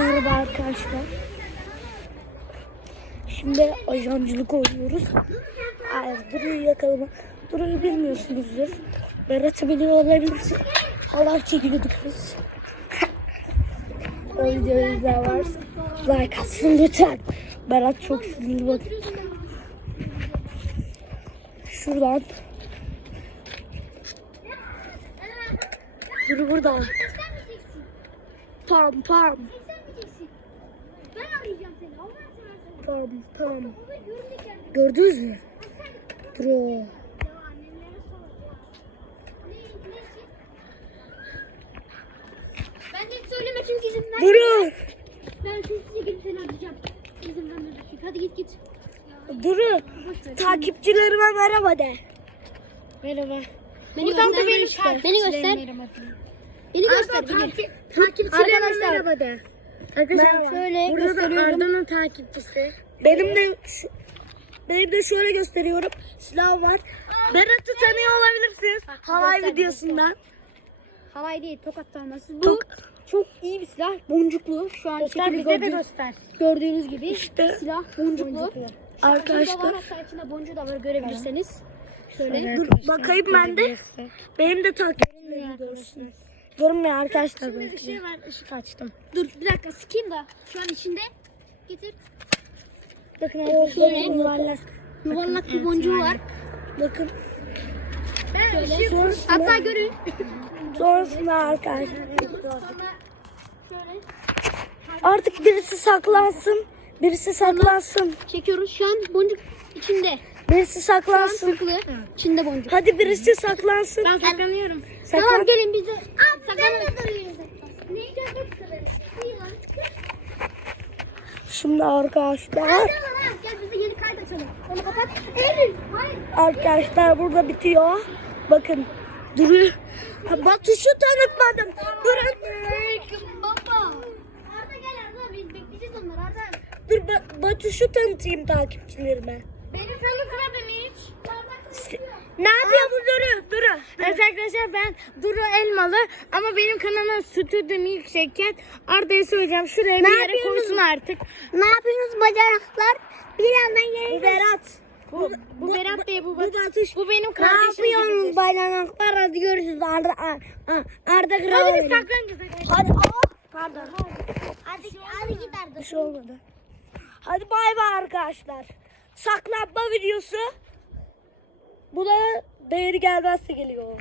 Merhaba arkadaşlar. Şimdi ajancılık oynuyoruz. Hayır, Duru'yu yakalama. Duru'yu bilmiyorsunuzdur. Berat'ı biliyor olabilirsin. Allah çekiyorduk biz. o videoyu izleyen varsa like atsın lütfen. Berat çok sinirli bak. Şuradan. Duru burada. Pam pam. Arayacağım seni. Allah seversen. Görünecek yani. Gördünüz mü? İçin? Ben hiç söyleme çünkü izin ver. Duru. Ben sessizce gelip seni arayacağım. İzin vermezsin. Hadi git git. Ver. Takipçilerime merhaba de. Merhaba. Beni Buradan göster. da benim takipçilerim Beni göster. Beni göster. Beni. Takipçilerime merhaba de. Arkadaşlar şöyle gösteriyorum. Arda'nın takipçisi. Benim de şu, benim de şöyle gösteriyorum. Silah var. Berat'ı tanıyor olabilirsiniz. Havai göster, videosundan. Havai değil tokat tanması. Bu Çok çok iyi bir silah. Boncuklu. Şu an şekilde gördüğünüz, göster. gördüğünüz gibi. İşte silah boncuklu. Arkadaşlar. Şurada var hatta içinde boncuğu da var görebilirseniz. Şöyle. Dur bakayım ben de. Benim de takipçilerim görsün. Görünmüyor arkadaşlar Bir belki. şey var ışık açtım. Dur bir dakika sıkayım da. Şu an içinde. Getir. Bakın arkadaşlar yuvarlak. Yuvarlak bir boncuğu var. Bakın. Şöyle. Sonrasında, Hatta görün. sonrasında arkadaşlar. Şöyle Artık birisi saklansın. Birisi saklansın. çekiyoruz. Şu an boncuk içinde. Birisi Şu an saklansın. İçinde boncuk. Hadi birisi saklansın. Ben saklanıyorum. Saklan. Tamam gelin biz Şimdi arkadaşlar. Arkadaşlar burada bitiyor. Bakın. Duruyor. Ha, Batuş'u tanıtmadım. Durun. Dur ba- Batuş'u tanıtayım takipçilerime. Beni tanıtmadın hiç. Ne yapıyor bu Duru? Duru. Evet arkadaşlar ben Duru Elmalı ama benim kanalım Stüdyo Milkshake'ken Arda'ya söyleyeceğim şuraya bir yere koysun artık. Ne yapıyorsunuz bacaraklar? Bir yandan Bu gelin. Berat. Bu, bu Berat değil bu, Bu bu benim Ne kardeşim. yapıyorsunuz baylanaklar? Hadi görüşürüz. Arda, Arda, Arda Hadi Kral. biz saklanacağız arkadaşlar. Hadi. Aa, Pardon. Hadi, hadi git Arda. bir şey olmadı. Hadi bay bay arkadaşlar. Saklanma videosu. Bu da değeri gelmezse geliyor.